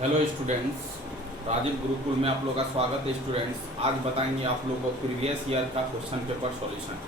Hello students, Rajiv Gurukul में आप लोग का स्वागत है। स्टूडेंट्स, आज बताएंगे आप लोग को प्रीवियस ईयर का क्वेश्चन पेपर सॉल्यूशन।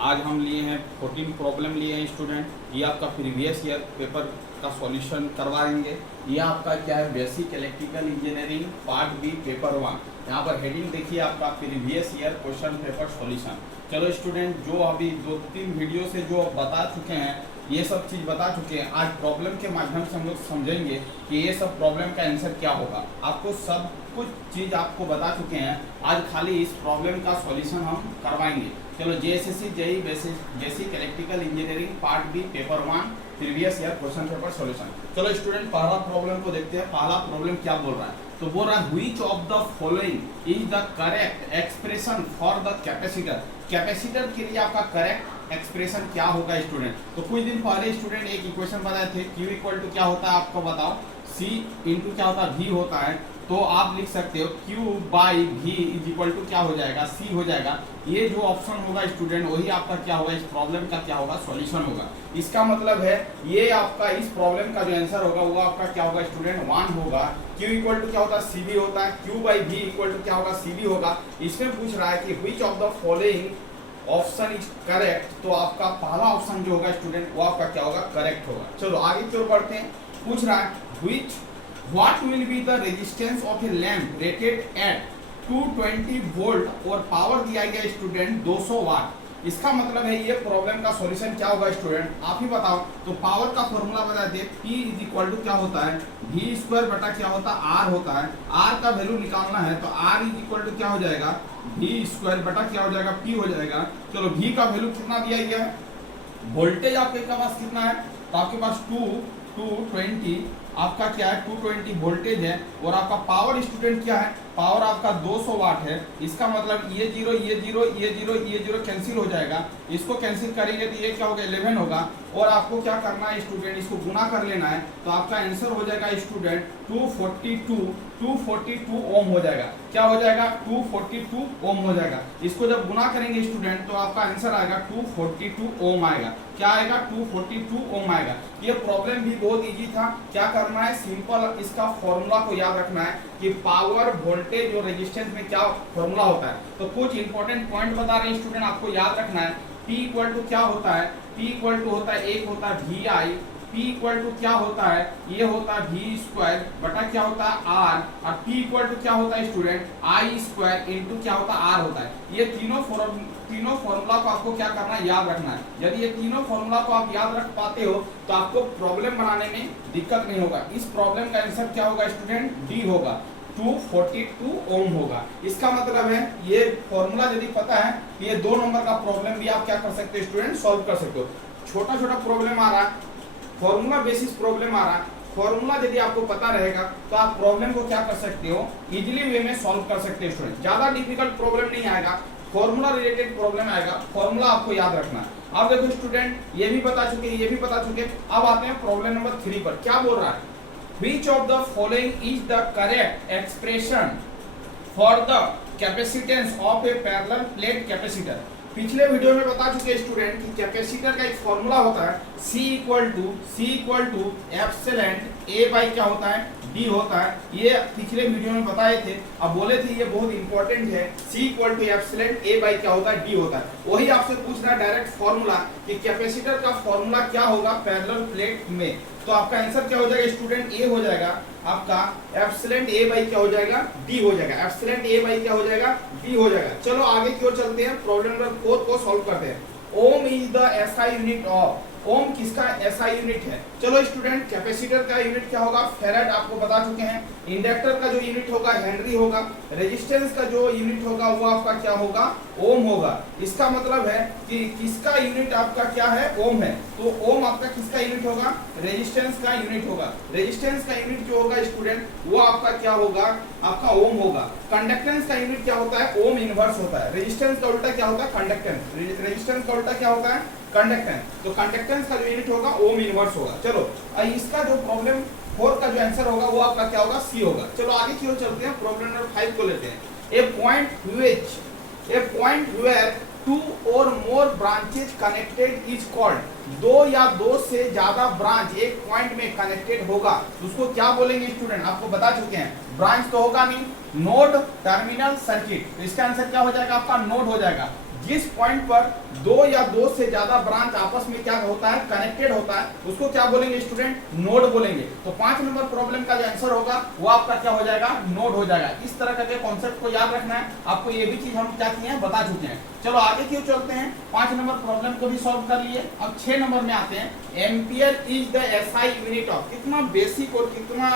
आज हम लिए हैं 14 प्रॉब्लम लिए हैं स्टूडेंट। ये आपका प्रीवियस ईयर पेपर का सॉल्यूशन करवाएंगे। ये आपका क्या है, basic electrical engineering part B paper 1। यहाँ पर हेडिंग देखिए आपका previous year question paper solution. चलो स्टूडेंट, जो अभी 2-3 वीडियो से जो बता चुके हैं, ये सब चीज़ बता चुके हैं, आज प्रॉब्लम के माध्यम से हम लोग समझेंगे कि ये सब प्रॉब्लम का आंसर क्या होगा। आपको सब कुछ चीज़ आपको बता चुके हैं, आज खाली इस प्रॉब्लम का सॉल्यूशन हम करवाएंगे। चलो, JSSC JE basic electrical engineering part B paper 1 previous year question paper solution. चलो स्टूडेंट, पहला प्रॉब्लम को देखते हैं। पहला प्रॉब्लम क्या बोल रहा है, तो बोल रहा है which of the following is the correct expression for the capacitor. Capacitor के लिए आपका करेक्ट एक्सप्रेशन क्या होगा स्टूडेंट। तो कुछ दिन पहले स्टूडेंट एक इक्वेशन बताए थे, Q इक्वल टू क्या होता है आपको बताओ, C इंटू क्या होता है, V होता है। तो आप लिख सकते हो Q by V is equal to क्या हो जाएगा, C हो जाएगा। ये जो ऑप्शन होगा स्टूडेंट, वही आपका क्या होगा, इस प्रॉब्लम का क्या होगा, सॉल्यूशन होगा। इसका मतलब है ये आपका इस प्रॉब्लम का जो आंसर होगा वो आपका क्या होगा स्टूडेंट, 1 होगा। Q इक्वल टू क्या होता है, CV होता है। Q by V equal to क्या होगा, CV होगा। इसमें पूछ रहा है कि which of the following option is correct. तो आपका पहला ऑप्शन जो होगा स्टूडेंट, वो आपका क्या होगा, करेक्ट होगा। चलो आगे की ओर बढ़ते हैं। पूछ रहा है what will be the resistance of A lamp rated eight 220 volt और पावर दिया गया स्टूडेंट 200 वाट। इसका मतलब है ये प्रॉब्लम का सॉल्यूशन क्या होगा स्टूडेंट, आप ही बताओ। तो पावर का फॉर्मूला बता दे, P इज इक्वल टू क्या होता है, V स्क्वायर बटा क्या होता है, R होता है। R का वैल्यू निकालना है तो R इज इक्वल टू क्या हो जाएगा, V स्क्वायर बटा क्या हो जाएगा, P हो जाएगा। चलो V का वैल्यू कितना दिया गया है, वोल्टेज आपके पास कितना है, तो आपके पास 220 आपका क्या है, 220 वोल्टेज है। और आपका पावर स्टूडेंट क्या है, पावर आपका 200 वाट है। इसका मतलब ये जीरो ये जीरो ये जीरो ये जीरो कैंसिल हो जाएगा। इसको कैंसिल करेंगे तो ये क्या होगा, 11 होगा। और आपको क्या करना है स्टूडेंट, इसको गुना कर लेना है। तो आपका आंसर हो जाएगा स्टूडेंट 242 ओम हो जाएगा। क्या हो जाएगा, 242 ओम हो जाएगा। इसको जब गुना करेंगे स्टूडेंट तो आपका आंसर आएगा 242 ओम आएगा। क्या आएगा, 242 ओम आएगा। ये प्रॉब्लम भी बहुत इजी था। क्या करना है, सिंपल इसका फॉर्मूला को याद रखना है कि पावर वोल्टेज और रेजिस्टेंस में क्या फॉर्मूला होता है। तो कुछ इंपॉर्टेंट पॉइंट बता रहे हैं स्टूडेंट, आपको याद रखना है। P इक्वल टू क्या होता है, P इक्वल टू होता है, एक होता है VI। P इक्वल टू क्या होता है, ये होता है V स्क्वायर बटा क्या होता है R। और P इक्वल टू क्या होता है स्टूडेंट, I स्क्वायर इंटू क्या होता है, R होता है। ये तीनों फॉर्मूला को आपको क्या करना है, याद रखना है। यदि ये तीनों फॉर्मूला को आप याद रख पाते हो तो आपको प्रॉब्लम बनाने में दिक्कत नहीं होगा। इस प्रॉब्लम का आंसर क्या होगा स्टूडेंट, D होगा, 242 ओम होगा। इसका मतलब है ये फॉर्मूला यदि पता है, ये 2 नंबर का प्रॉब्लम भी आप क्या कर सकते हो स्टूडेंट, सॉल्व कर सकते हो। छोटा छोटा प्रॉब्लम आ रहा है, फॉर्मूला बेसिस प्रॉब्लम आ रहा है, फॉर्मूला यदि आपको पता रहेगा तो आप प्रॉब्लम को क्या कर सकते हो, इजीली वे में सॉल्व कर सकते हो स्टूडेंट। ज्यादा डिफिकल्ट प्रॉब्लम नहीं आएगा, फॉर्मूला रिलेटेड प्रॉब्लम आएगा। फॉर्मूला आपको याद रखना है। अब देखो स्टूडेंट, ये भी बता चुके, ये भी बता चुके। अब आते हैं प्रॉब्लम नंबर 3 पर। क्या बोल रहा है, which of the following is the correct expression for the capacitance of a parallel plate capacitor। पिछले वीडियो में बता चुके स्टूडेंट कि कैपेसिटर का एक फॉर्मूला होता है, C equal to epsilon A by क्या होता है, D होता है। ये पिछले वीडियो में बताए थे। अब बोले थे ये बहुत इंपॉर्टेंट है, C equal to epsilon A by क्या होता है, D होता है। वही आपसे पूछ रहा है डायरेक्ट फॉर्मूला कि कैपेसिटर का फॉर्मूला क्या होगा पैरेलल प्लेट में। तो आपका आंसर क्या हो जाएगा स्टूडेंट, A हो जाएगा आपका, एप्सिलॉन A बाई क्या हो जाएगा, D हो जाएगा। एप्सिलॉन A बाई क्या हो जाएगा, D हो जाएगा। चलो आगे की ओर चलते हैं, प्रॉब्लम नंबर 4 को सॉल्व करते हैं। Ohm is the SI unit of, ohm किसका SI यूनिट है। चलो स्टूडेंट, कैपेसिटर का यूनिट क्या होगा, फेराड आपको बता चुके हैं। इंडक्टर का जो यूनिट होगा हेनरी होगा। रेजिस्टेंस का जो यूनिट होगा वो आपका क्या होगा, ओम होगा। इसका मतलब है कि किसका यूनिट आपका क्या है, ओम है। तो ओम आपका किसका यूनिट होगा, रेजिस्टेंस का यूनिट होगा। रेजिस्टेंस का यूनिट जो होगा स्टूडेंट, वो आपका क्या होगा, आपका ओम होगा। कंडक्टेंस का यूनिट क्या होता है, ओम इनवर्स होता है। रेजिस्टेंस का उल्टा क्या होता है, कंडक्टेंस। रेजिस्टेंस का उल्टा क्या होता है, कंडक्टेंस। तो कंडक्टेंस का जो यूनिट होगा ओम इनवर्स होगा। चलो इसका जो प्रॉब्लम 4 का जो आंसर होगा वो आपका क्या होगा, C होगा। चलो आगे की ओर चलते हैं, प्रॉब्लम नंबर 5 को लेते हैं। ए पॉइंट वेयर टू और मोर ब्रांचेज कनेक्टेड इज कॉल्ड, दो या दो से ज्यादा ब्रांच एक पॉइंट में कनेक्टेड होगा उसको क्या बोलेंगे स्टूडेंट, आपको बता चुके हैं। ब्रांच तो होगा नहीं, नोड, टर्मिनल, सर्किट, तो इसका आंसर क्या हो जाएगा आपका नोड हो जाएगा। जिस पॉइंट पर दो या दो से ज्यादा ब्रांच आपस में क्या होता है कनेक्टेड होता है उसको क्या बोलेंगे स्टूडेंट, नोड बोलेंगे। तो 5 नंबर प्रॉब्लम का जो आंसर होगा वो आपका क्या हो जाएगा, नोड हो जाएगा। इस तरह का कॉन्सेप्ट को याद रखना है आपको, ये भी चीज हम क्या किए हैं बता चुके हैं। चलो आगे क्यों चलते हैं, 5 नंबर प्रॉब्लम को भी सॉल्व कर लिए। अब 6 नंबर में आते हैं, ampere is the SI unit of, कितना बेसिक और कितना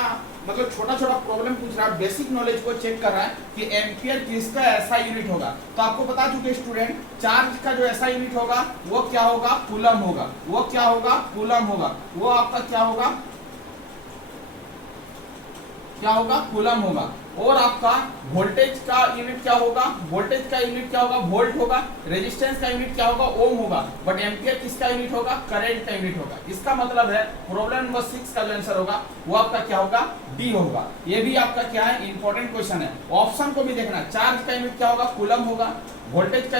मतलब छोटा छोटा प्रॉब्लम पूछ रहा है, बेसिक नॉलेज को चेक कर रहा है कि एम्पियर किसका एसआई यूनिट होगा। तो आपको बता चुके स्टूडेंट, चार्ज का जो एसआई यूनिट होगा वो क्या होगा, कूलम होगा। वो क्या होगा, कूलम होगा। वो आपका क्या होगा, क्या होगा, कूलम होगा। और आपका वोल्टेज का यूनिट क्या होगा, वोल्टेज का यूनिट क्या होगा, वोल्ट होगा। रेजिस्टेंस का यूनिट क्या होगा, ओम होगा। बट एम्पियर किसका यूनिट होगा, करंट का यूनिट होगा। इसका मतलब है प्रॉब्लम नंबर 6 का जो आंसर होगा वो आपका क्या होगा, डी होगा। ये भी आपका क्या है, इंपॉर्टेंट क्वेश्चन है। ऑप्शन को भी देखना, चार्ज का यूनिट क्या होगा, कूलम होगा। वोल्टेज का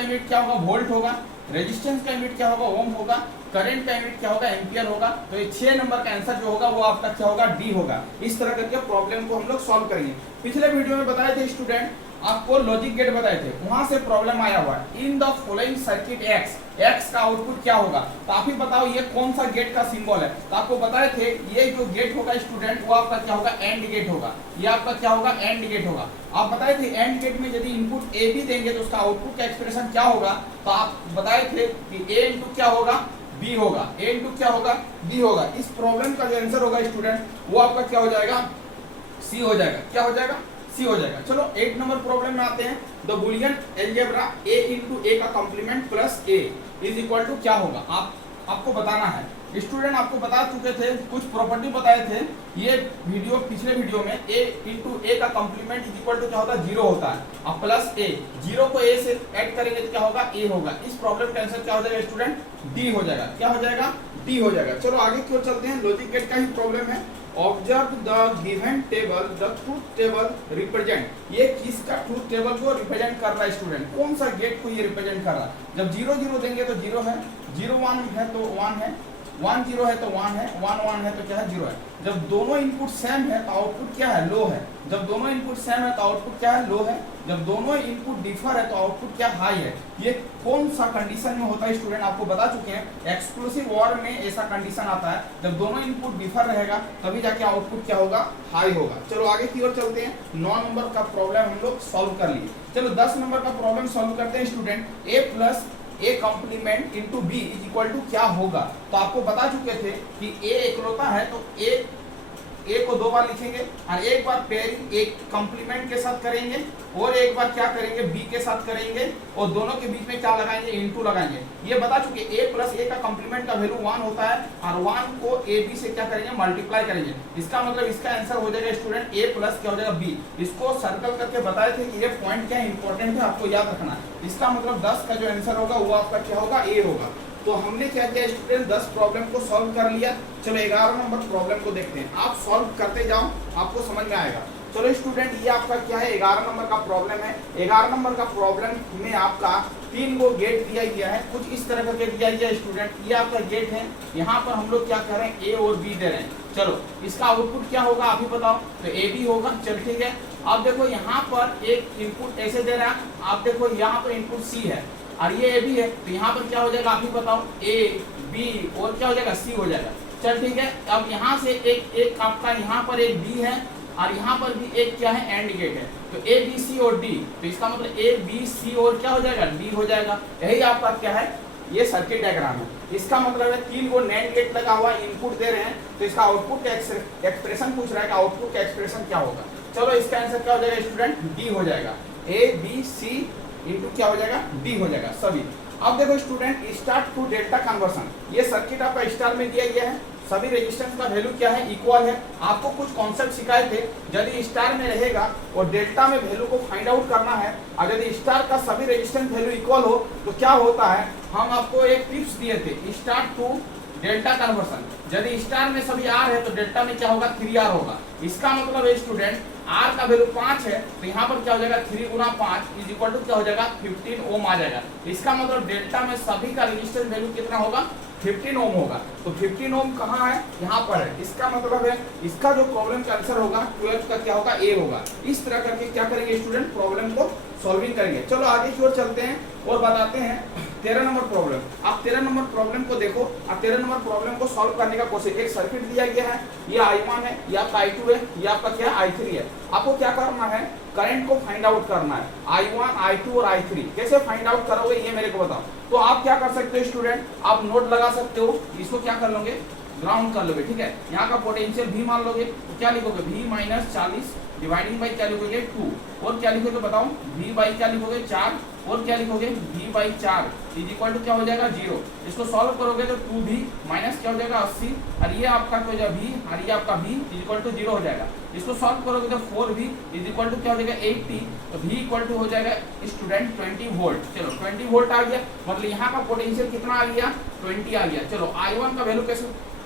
यूनिट क्या होगा, वोल्ट होगा। रेजिस्टेंस का यूनिट क्या होगा, ओम होगा। करंट का यूनिट क्या होगा, एम्पियर होगा। तो ये 6 नंबर का आंसर जो होगा वो आपका क्या होगा, डी होगा। इस तरह करके प्रॉब्लम को हम लोग सॉल्व करेंगे। पिछले वीडियो में बताए थे स्टूडेंट, आपको लॉजिक गेट बताए थे, वहां से प्रॉब्लम आया हुआ है। In the following circuit x का आउटपुट क्या होगा। तो आप ही बताओ ये कौन सा गेट का सिंबल है। तो आपको बताए थे ये जो गेट होगा स्टूडेंट वो आपका क्या होगा, एंड गेट होगा। ये आपका क्या होगा, एंड गेट होगा। आप बताए थे एंड गेट में यदि इनपुट ए भी देंगे तो उसका आउटपुट का एक्सप्रेशन क्या होगा। तो आप बताए थे कि ए इंटू क्या होगा, बी होगा। ए इंटू क्या होगा, बी होगा। इस प्रॉब्लम का जो आंसर होगा स्टूडेंट वो आपका क्या हो जाएगा, सी हो जाएगा। क्या हो जाएगा, सी हो जाएगा। चलो 8 नंबर प्रॉब्लम में आते हैं। The Boolean algebra A into A का complement plus A is equal to क्या होगा, आपको बताना है। स्टूडेंट आपको बता चुके थे, कुछ प्रॉपर्टी बताए थे। ये वीडियो पिछले वीडियो में ए इंटू ए का कॉम्प्लीमेंट इज इक्वल टू क्या होता है, 0 होता है। अब प्लस ए, 0 को ए से ऐड करेंगे तो क्या होगा, ए होगा। इस प्रॉब्लम का आंसर क्या हो जाएगा स्टूडेंट, डी हो जाएगा। क्या हो जाएगा, डी हो जाएगा। चलो आगे क्यों चलते हैं, लॉजिक गेट का ही प्रॉब्लम है। Observe the given table the truth table represent, ये किसका ट्रूथ टेबल को रिप्रेजेंट कर रहा है स्टूडेंट, कौन सा गेट को ये रिप्रेजेंट कर रहा है। जब 0 0 देंगे तो 0 है, 0 1 है तो 1 है, 1 0 है तो 1 है, 1 1 है तो क्या है, 0 है। जब दोनों इनपुट सेम है तो आउटपुट क्या है, लो है। जब दोनों इनपुट सेम है तो आउटपुट क्या है, लो है। जब दोनों इनपुट डिफर है तो आउटपुट क्या, हाई है। ये कौन सा कंडीशन में होता है स्टूडेंट, आपको बता चुके हैं। एक्सक्लूसिव ऑर में ऐसा कंडीशन आता है, जब दोनों इनपुट डिफर रहेगा तभी जाके आउटपुट क्या होगा, हाई होगा। चलो आगे की ओर चलते हैं। 9 नंबर का प्रॉब्लम हम लोग सॉल्व कर लिए। चलो 10 नंबर का प्रॉब्लम सॉल्व करते हैं student. A plus A complement into B is equal to क्या होगा। तो आपको बता चुके थे कि ए इकलौता है तो ए को 2 बार लिखेंगे और एक बार पेयरिंग एक कॉम्प्लीमेंट के साथ करेंगे और एक बार क्या करेंगे, बी के साथ करेंगे और दोनों के बीच में क्या लगाएंगे, इनटू लगाएंगे। ये बता चुके ए प्लस ए का कॉम्प्लीमेंट का वैल्यू 1 होता है और 1 को ए बी से क्या करेंगे, मल्टीप्लाई करेंगे। इसका मतलब इसका आंसर हो जाएगा स्टूडेंट ए प्लस क्या हो जाएगा, बी। इसको सर्कल करके बताए थे कि ये पॉइंट क्या इंपॉर्टेंट है, आपको याद रखना है। इसका मतलब 10 का जो आंसर होगा वो आपका क्या होगा, ए होगा। तो हमने क्या किया स्टूडेंट, 10 प्रॉब्लम को सॉल्व कर लिया। चलो 11 नंबर प्रॉब्लम को देखते हैं। आप सॉल्व करते जाओ, आपको समझ में आएगा। चलो स्टूडेंट ये आपका क्या है, 11 नंबर का प्रॉब्लम है। 11 नंबर का प्रॉब्लम में आपका 3 गो गेट दिया गया है, कुछ इस तरह का गेट दिया गया है स्टूडेंट। ये आपका गेट है, यहाँ पर हम लोग क्या कर रहे हैं, ए और बी दे रहे हैं। चलो इसका आउटपुट क्या होगा आप ही बताओ। तो ए बी होगा। चल ठीक है। अब देखो यहाँ पर एक इनपुट ऐसे दे रहा है, आप देखो यहाँ पर इनपुट सी है और ये ए बी है, तो यहाँ पर क्या हो जाएगा आप ही बताओ, ए बी और क्या हो जाएगा, सी हो जाएगा। चल ठीक है। अब यहाँ से एक आपका यहाँ पर एक बी है और यहाँ पर भी एक क्या है, एंड गेट है। तो ए बी सी और डी, तो इसका मतलब ए बी सी और क्या हो जाएगा, डी हो जाएगा। यही आपका क्या है, ये सर्किट डायग्राम है। इसका मतलब है 3 गो नैंड गेट लगा हुआ, इनपुट दे रहे हैं, तो इसका आउटपुट का एक्सप्रेशन पूछ रहा है कि आउटपुट का एक्सप्रेशन क्या होगा। चलो इसका आंसर क्या हो जाएगा स्टूडेंट, डी हो जाएगा। ए बी सी इंटू क्या हो जाएगा, डी हो जाएगा सभी। अब देखो student, star to delta conversion, ये सर्किट आपका स्टार में दिया गया है। सभी रेजिस्टेंस का वैल्यू क्या है, इक्वल है। आपको कुछ कॉन्सेप्ट सिखाए थे, यदि स्टार में रहेगा और डेल्टा में वैल्यू को फाइंड आउट करना है और यदि स्टार का सभी रेजिस्टेंस वैल्यू इक्वल हो तो क्या होता है, हम आपको एक टिप्स दिए थे। Star to delta conversion. यदि स्टार में सभी आर है तो डेल्टा में क्या होगा 3R होगा। इसका मतलब है स्टूडेंट आर का वैल्यू 5 है तो यहाँ पर क्या हो जाएगा 3 गुना 5 इज इक्वल टू क्या हो जाएगा 15 ओम आ जाएगा। इसका मतलब डेल्टा में सभी का रेजिस्टेंस वैल्यू कितना होगा 15 ओम होगा। तो 15 ओम कहाँ है यहाँ पर है। इसका मतलब है इसका जो प्रॉब्लम का आंसर होगा 12 का क्या होगा ए होगा। इस तरह करके क्या करेंगे स्टूडेंट प्रॉब्लम को सॉल्विंग करेंगे। चलो आगे की ओर चलते हैं और बताते हैं 13 नंबर प्रॉब्लम। आप 13 नंबर प्रॉब्लम को देखो। आप 13 नंबर प्रॉब्लम को सॉल्व करने का कोशिश। एक सर्किट दिया गया है, ये I1 है, ये आपका I2 है, ये आपका क्या है I3 है। आपको क्या करना है करंट को फाइंड आउट करना है I1, I2 और I3। कैसे फाइंड आउट करोगे ये मेरे को बताओ। तो आप क्या कर सकते हो स्टूडेंट, आप नोट लगा सकते हो, इसको क्या कर लोगे ग्राउंड कर लोगे, ठीक है। यहाँ का पोटेंशियल V मान लोगे तो क्या लिखोगे V माइनस 40 डिवाइडिंग बाई क्या लिखोगे 2 और क्या लिखोगे बताओ V बाई क्या लिखोगे 4 और क्या लिखोगे V by 4 is equal to क्या हो जाएगा 0। इसको सॉल्व करोगे तो 2V माइनस क्या हो जाएगा 80 और ये आपका क्या हो जाएगा V और ये आपका V इज इक्वल टू 0 हो जाएगा। इसको सॉल्व करोगे तो 4V इज इक्वल टू क्या हो जाएगा 80 तो V इक्वल टू हो जाएगा स्टूडेंट 20 वोल्ट। चलो 20 वोल्ट आ गया, मतलब यहाँ का पोटेंशियल कितना आ गया 20 आ गया। चलो I1 का वैल्यू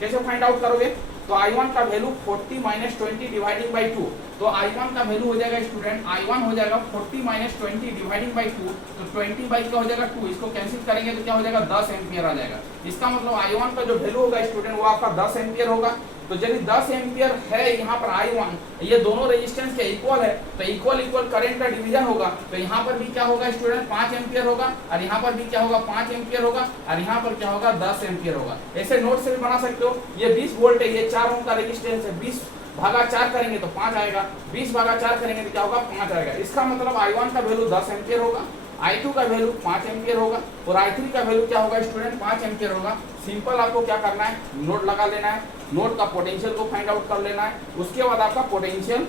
कैसे फाइंड आउट करोगे। तो I1 का वैल्यू 40 माइनस 20 डिवाइडिंग बाई 2। तो I1 का वैल्यू हो जाएगा स्टूडेंट I1 हो जाएगा 40 माइनस 20 डिवाइडिंग बाई 2 तो 20 बाई क्या हो जाएगा 2। इसको कैंसिल करेंगे तो क्या हो जाएगा 10 एम्पियर आ जाएगा। इसका मतलब I1 का जो वैल्यू होगा स्टूडेंट वो आपका 10 एम्पियर होगा। तो यदि 10 एम्पियर है यहाँ पर I1, ये दोनों रेजिस्टेंस के इक्वल है तो इक्वल करंट का डिवीजन होगा। तो यहाँ पर भी क्या होगा स्टूडेंट 5 एम्पियर होगा और यहाँ पर भी क्या होगा 5 एम्पियर होगा और यहाँ पर क्या होगा 10 एम्पियर होगा। ऐसे नोट से भी बना सकते हो। ये 20 वोल्ट है, ये 4 ओम का रेजिस्टेंस है, 20 भागा 4 करेंगे तो 5 आएगा, 20 भागा 4 करेंगे तो क्या होगा 5 आएगा। इसका मतलब I1 का वैल्यू 10 एम्पियर होगा, I2 का वैल्यू 5 एम्पियर होगा और I3 का वैल्यू क्या होगा स्टूडेंट 5 एम्पियर होगा। सिंपल आपको क्या करना है नोट लगा लेना है, नोट का पोटेंशियल को फाइंड आउट कर लेना है। उसके बाद आपका पोटेंशियल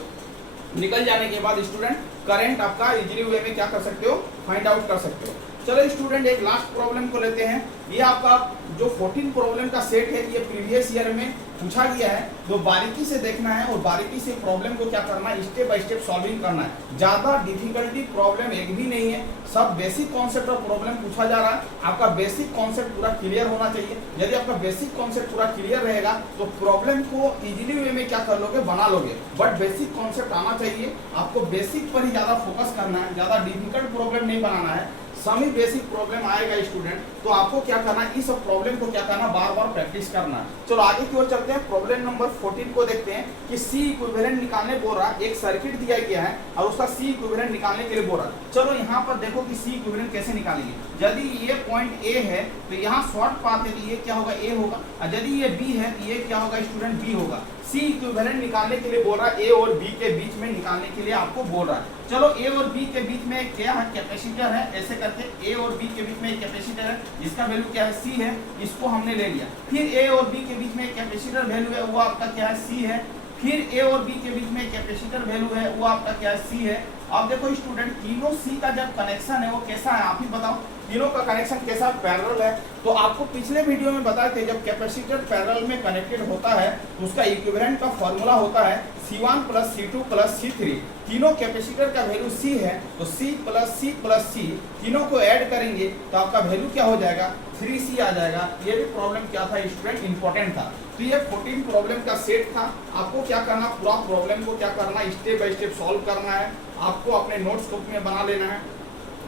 निकल जाने के बाद स्टूडेंट करंट आपका इजीली वे में क्या कर सकते हो फाइंड आउट कर सकते हो। चलो स्टूडेंट एक लास्ट प्रॉब्लम को लेते हैं। ये आपका जो 14 प्रॉब्लम का सेट है ये प्रीवियस ईयर में पूछा गया है, तो बारीकी से देखना है और बारीकी से प्रॉब्लम को क्या करना है स्टेप बाय स्टेप सॉल्विंग करना है। ज्यादा डिफिकल्टी प्रॉब्लम एक भी नहीं है, सब बेसिक कॉन्सेप्ट ऑफ प्रॉब्लम पूछा जा रहा है। आपका बेसिक कॉन्सेप्ट पूरा क्लियर होना चाहिए। यदि आपका बेसिक कॉन्सेप्ट पूरा क्लियर रहेगा तो प्रॉब्लम को इजीली वे में क्या कर लोगे बना लोगे। बट बेसिक कॉन्सेप्ट आना चाहिए, आपको बेसिक पर ही ज्यादा फोकस करना है, ज्यादा डिफिकल्ट प्रॉब्लम नहीं बनाना है। समी बेसिक प्रॉब्लम आएगा स्टूडेंट, तो आपको क्या करना है इस प्रॉब्लम को क्या करना बार बार प्रैक्टिस करना है। चलो आगे की ओर चलते हैं। प्रॉब्लम नंबर 14 को देखते हैं कि C इक्विवेलेंट निकालने बोल रहा है। एक सर्किट दिया गया है और उसका C इक्विवेलेंट निकालने के लिए बोल रहा है। चलो यहाँ पर देखो कि C इक्विवेलेंट कैसे निकालेंगे। यदि ये पॉइंट A है तो यहाँ शॉर्ट पाथ है तो ये क्या होगा A होगा, और यदि ये B है तो ये क्या होगा स्टूडेंट B होगा। C इक्विवेलेंट निकालने के लिए बोल रहा है A और B के बीच में निकालने के लिए आपको बोल रहा है। चलो A और B के बीच में क्या है कैपेसिटर है, ऐसे करके A और B के बीच में एक कैपेसिटर है, इसका वैल्यू क्या है C है, इसको हमने ले लिया। फिर A और B के बीच में एक कैपेसिटर वैल्यू है वो आपका क्या है C है। फिर A और B के बीच में कैपेसिटर वैल्यू है वो आपका क्या है C है। अब देखो स्टूडेंट तीनों C का जब कनेक्शन है वो कैसा है आप ही बताओ, तीनों का कनेक्शन कैसा पैरेलल है। तो आपको पिछले वीडियो में बताए थे जब कैपेसिटर पैरेलल में कनेक्टेड होता है तो उसका इक्विवेलेंट का फॉर्मूला होता है C1 plus C2 plus C3। तीनों कैपेसिटर का वैल्यू C है तो C प्लस C तीनों को ऐड करेंगे तो आपका वैल्यू क्या हो जाएगा 3C आ जाएगा। ये भी प्रॉब्लम क्या था स्टूडेंट इंपॉर्टेंट था। तो ये 14 प्रॉब्लम का सेट था। आपको क्या करना पूरा प्रॉब्लम को क्या करना स्टेप बाय स्टेप सॉल्व करना है। आपको अपने नोट्स बुक में बना लेना है,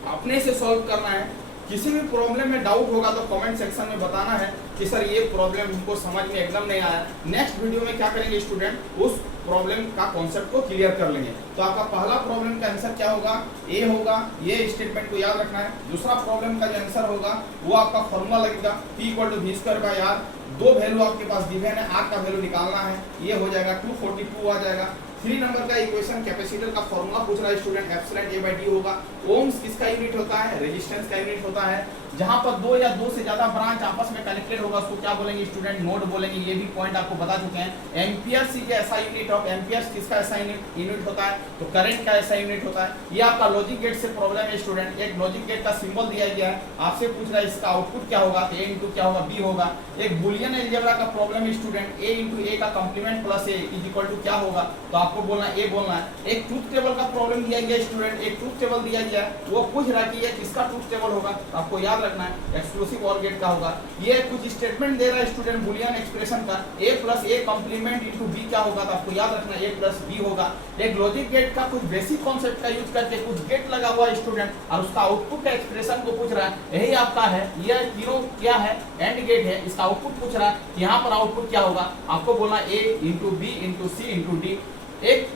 अपने से सॉल्व करना है। किसी भी प्रॉब्लम में डाउट होगा तो कमेंट सेक्शन में बताना है कि सर ये प्रॉब्लम हमको समझ में एकदम नहीं आया। नेक्स्ट वीडियो में क्या करेंगे स्टूडेंट उस प्रॉब्लम का कॉन्सेप्ट को क्लियर कर लेंगे। तो आपका पहला प्रॉब्लम का आंसर क्या होगा ए होगा, ये स्टेटमेंट को याद रखना है। दूसरा प्रॉब्लम का जो आंसर होगा वो आपका फॉर्मूला लगेगा P = v²/r। दो वैल्यू आपके पास गिवन है, r का वैल्यू निकालना है, ये हो जाएगा 242 आ जाएगा। 3 नंबर का इक्वेशन कैपेसिटर का फॉर्मूला पूछ रहा है स्टूडेंट एप्सिलॉन A/d होगा। ओम्स किसका यूनिट होता है रेजिस्टेंस का यूनिट होता है। जहां पर दो या दो से ज्यादा ब्रांच आपस में कनेक्टेड होगा उसको क्या बोलेंगे स्टूडेंट नोड बोलेंगे। ये भी पॉइंट आपको बता चुके हैं। एम्पियर्स का ऐसा यूनिट ऑफ एम्पियर्स किसका ऐसा यूनिट होता है तो करंट का ऐसा यूनिट होता है। ये आपका लॉजिक गेट से प्रॉब्लम है स्टूडेंट। एक लॉजिक गेट का सिंबल दिया गया है, आपसे पूछ रहा है इसका आउटपुट क्या होगा A × क्या होगा B होगा। एक बुलियन अलजेब्रा का प्रॉब्लम है स्टूडेंट A × A का कंप्लीमेंट प्लस A = क्या होगा। तो आपको बोलना ए बोलना है। एक ट्रूथ टेबल का प्रॉब्लम दिया गया स्टूडेंट, एक ट्रूथ टेबल दिया गया है, वो पूछ रहा है कि ये किसका ट्रूथ टेबल होगा, तो आपको याद रखना है एक्सक्लूसिव ऑर गेट का होगा। ये कुछ स्टेटमेंट दे रहा है स्टूडेंट बुलियन एक्सप्रेशन का, a plus A complement into B क्या होगा, तो आपको याद रखना a प्लस बी होगा। एक लॉजिक गेट का कुछ बेसिक कॉन्सेप्ट का यूज करके कुछ गेट लगा हुआ है स्टूडेंट और उसका आउटपुट का एक्सप्रेशन को पूछ रहा है, यही आपका है, ये तीनों क्या है, एंड गेट है, इसका आउटपुट पूछ रहा है, यहाँ पर आउटपुट क्या होगा, आपको बोलना a into B into C into D. एक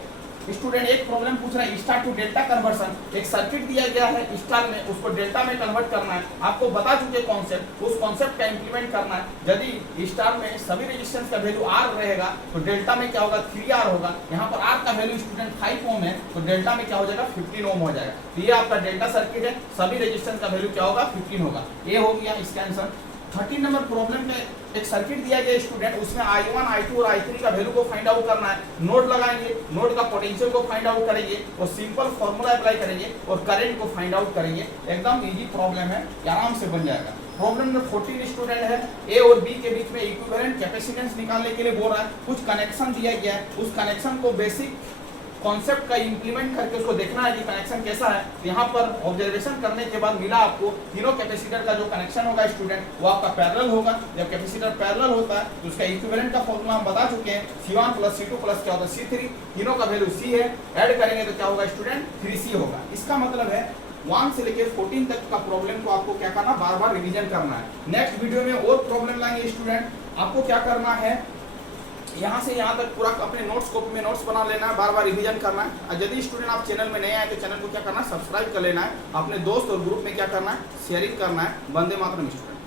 स्टूडेंट एक प्रॉब्लम पूछ रहा है स्टार टू डेल्टा कन्वर्सन, एक सर्किट दिया गया है स्टार में, उसको डेल्टा में कन्वर्ट करना है, आपको बता चुके कॉन्सेप्ट, उस कॉन्सेप्ट का इंप्लीमेंट करना है। यदि स्टार में सभी रेजिस्टेंस का वैल्यू R रहेगा तो डेल्टा में क्या होगा 3R होगा, यहाँ पर R का वैल्यू स्टूडेंट 5 ओम है तो डेल्टा में क्या हो जाएगा 15 ओम हो जाएगा। तो ये आपका डेल्टा सर्किट है, सभी रेजिस्टेंस का वैल्यू क्या होगा 15 होगा, ये हो गया इसका आंसर। 13 नंबर प्रॉब्लम में एक सर्किट दिया गया स्टूडेंट, उसमें I1, I2 और I3 का वैल्यू को फाइंड आउट करना है। नोड लगाएंगे, नोड का पोटेंशियल को फाइंड आउट करेंगे और सिंपल फॉर्मूला अप्लाई करेंगे और करंट को फाइंड आउट करेंगे। एकदम इजी प्रॉब्लम है, आराम से बन जाएगा। प्रॉब्लम नंबर 14 स्टूडेंट है ए और बी के बीच में इक्विवेलेंट कैपेसिटेंस निकालने के लिए बोल रहा है, कुछ कनेक्शन दिया गया है, उस कनेक्शन को बेसिक कॉन्सेप्ट का इंप्लीमेंट करके उसको देखना है कि कनेक्शन कैसा है। तो यहाँ पर ऑब्जर्वेशन करने के बाद मिला आपको तीनों कैपेसिटर का जो कनेक्शन होगा स्टूडेंट वो आपका पैरेलल होगा। जब कैपेसिटर पैरेलल होता है तो उसका इक्विवेलेंट का फॉर्मूला हम बता चुके हैं, C1 प्लस C2 प्लस क्या होता है C3, तीनों का वैल्यू C है, ऐड करेंगे तो क्या होगा स्टूडेंट 3C होगा। इसका मतलब है 1 से लेकर 14 तक का प्रॉब्लम को आपको क्या करना, बार बार रिवीजन करना है। नेक्स्ट वीडियो में और प्रॉब्लम लाएंगे स्टूडेंट, आपको क्या करना है यहाँ से यहाँ तक पूरा अपने नोट्स कॉपी में नोट्स बना लेना है, बार बार रिवीजन करना है। और यदि स्टूडेंट आप चैनल में नए आए तो चैनल को क्या करना है, सब्सक्राइब कर लेना है, अपने दोस्त और ग्रुप में क्या करना है, शेयरिंग करना है। वंदे मातरम स्टूडेंट।